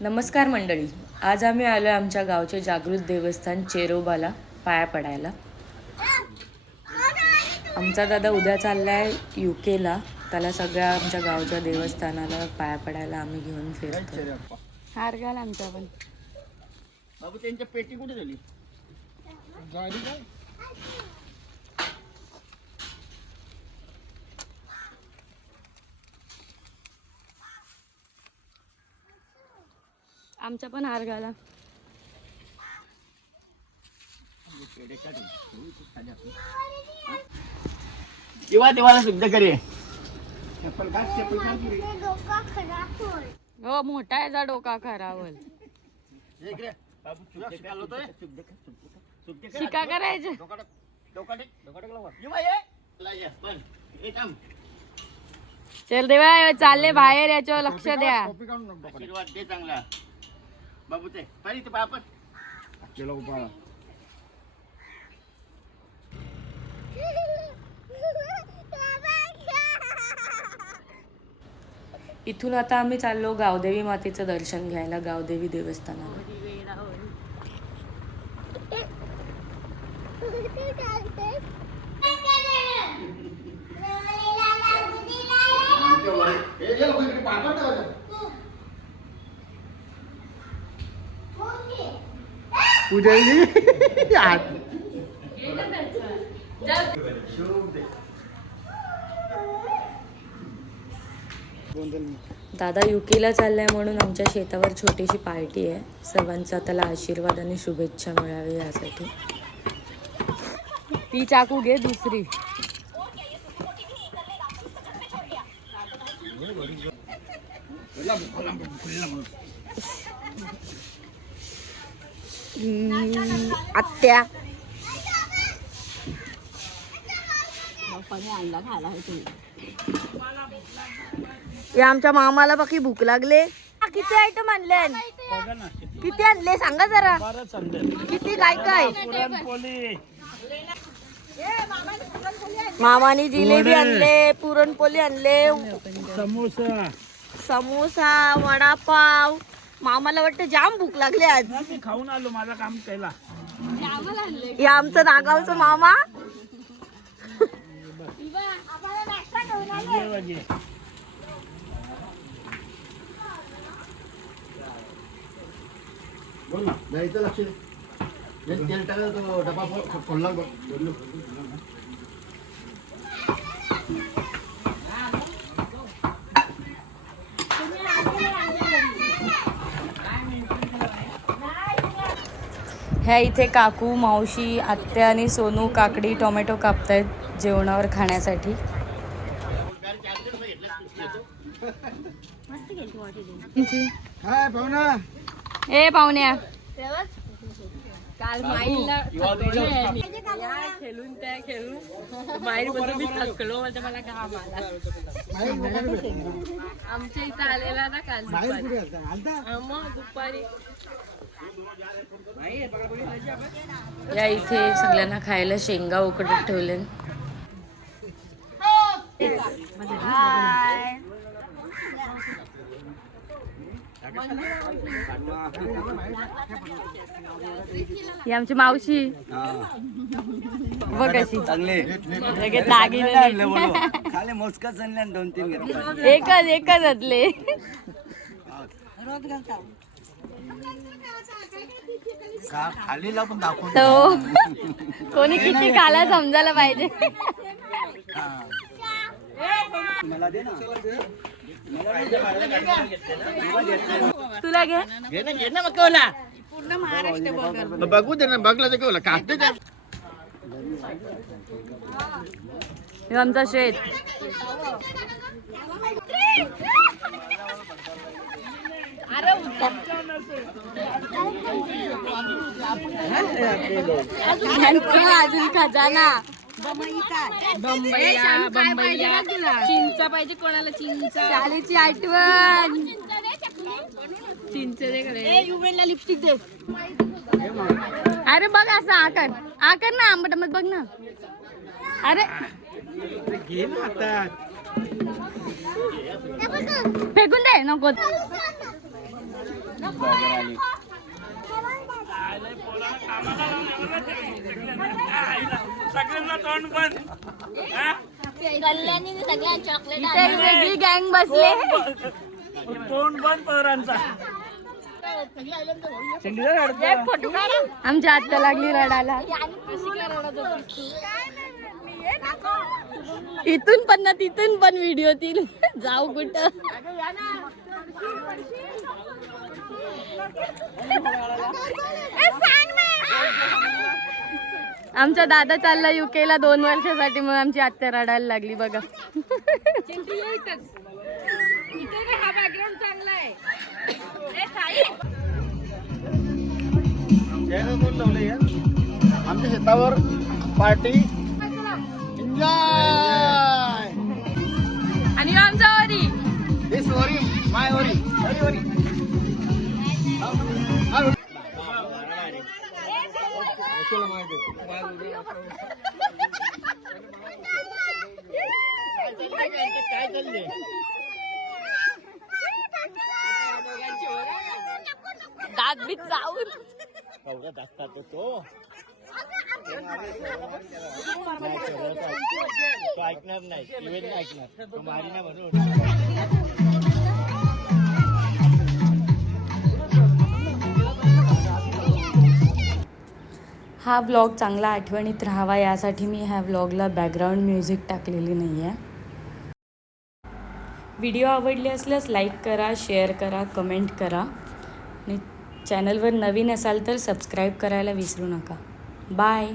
नमस्कार मंडळी, आज आम्ही आलो आहे आमच्या गावचे जागृत देवस्थान चेरोबाला पाया पडायला. आमचा दादा उद्या चालला आहे UK ला. त्याला सगळ्या आमच्या गावच्या देवस्थानाला पाया पडायला आम्ही घेऊन फिरतो. हार घाल आमचा पण. बाबू त्यांच्या पेटी कुठे झाली? गाडी काय? आमचा पण हार घाला. किंवा देवाला शुद्ध करे. हो, मोठा आहे जा डोका खराब. शिका करायचं. चल देवा चालले बाहेर, याच्यावर लक्ष द्या. आशीर्वाद दे चांगला बाबू. ते पाणी ते बापत इथून आता आम्ही चाललो गावदेवी मातेचं दर्शन घ्यायला, गावदेवी देवस्थानाला. दादा UK ला चाललाय म्हणून आमच्या शेतावर छोटीशी पार्टी आहे. सर्वांचा त्याला आशीर्वाद आणि शुभेच्छा मिळावी यासाठी. ती चाकू घे दुसरी. आत्या या आमच्या मामाला बाकी भूक लागले. किती आयटम आणले? किती आणले सांगा जरा. किती काय काय? मामानी जिलेबी आणले, पुरणपोळी आणले, समोसा, वडापाव. मामाला वाटतं जाम भूक लागली आज. मी खाऊन आलो, माझं काम केला. या आमचं नागावचं मामा. बोल ना, जायचं लक्ष. तेल टाकलं तो डबा खोलला. ह्या इथे काकू, मावशी, आत्या आणि सोनू काकडी टोमॅटो कापतायत जेवणावर खाण्यासाठी. ए पाहुण्या, काल माईला खेळून त्या खेळून माईल बद्दल मी थकलो. म्हणजे मला घाम आला. आमच्या इथं आलेला ना काल दुपारी. या इथे सगळ्यांना खायला शेंगा उकडत ठेवले. ही आमची मावशी बघ कशी एकच असले. खालीला पण दाखवतो. कोणी किती खाला समजायला पाहिजे. तुला घे ना मग केवला पूर्ण महाराष्ट्र बघू दे ना. बघला तर केवला काढते त्या. आमचा शेत. अजून खजाना चिंचा पाहिजे कोणाला. चिंचा शाळेची आठवण. चिंच दे. लिपस्टिक दे. अरे बघ असं आकर आकर ना. आंबट आंबट बघ ना. अरे घे ना हातात. फेकून दे नको. सगळ्यांना तोंड बंद. इथे एक वेगळी गँग बसले. तोंड बंद पोरांचा. आमच्या आत्या लागली रडायला. इथून पण ना तिथून पण व्हिडिओ तील जाऊ कुठं. आमचा दादा चालला UK ला 2 वर्षासाठी, मग आमची आत्या रडायला लागली बघा. आमच्या शेतावर पार्टी एन्जॉय. आणि आमचा वरी दिस वरी माय वरी वरी वरी. काय चालले? दात बीत चावून कवडा दाखवतो तो. तो ऐकणार नाही, इव्हेंट नाही ऐकणार. तो मारी ना म्हणून. हा व्लॉग चांगला आठवणीत राहावा यासाठी मी ह्या व्लॉगला बॅकग्राऊंड म्युझिक टाकलेली नाही आहे. व्हिडिओ आवडले असल्यास लाईक करा, शेअर करा, कमेंट करा आणि चॅनलवर नवीन असाल तर सबस्क्राईब करायला विसरू नका. बाय.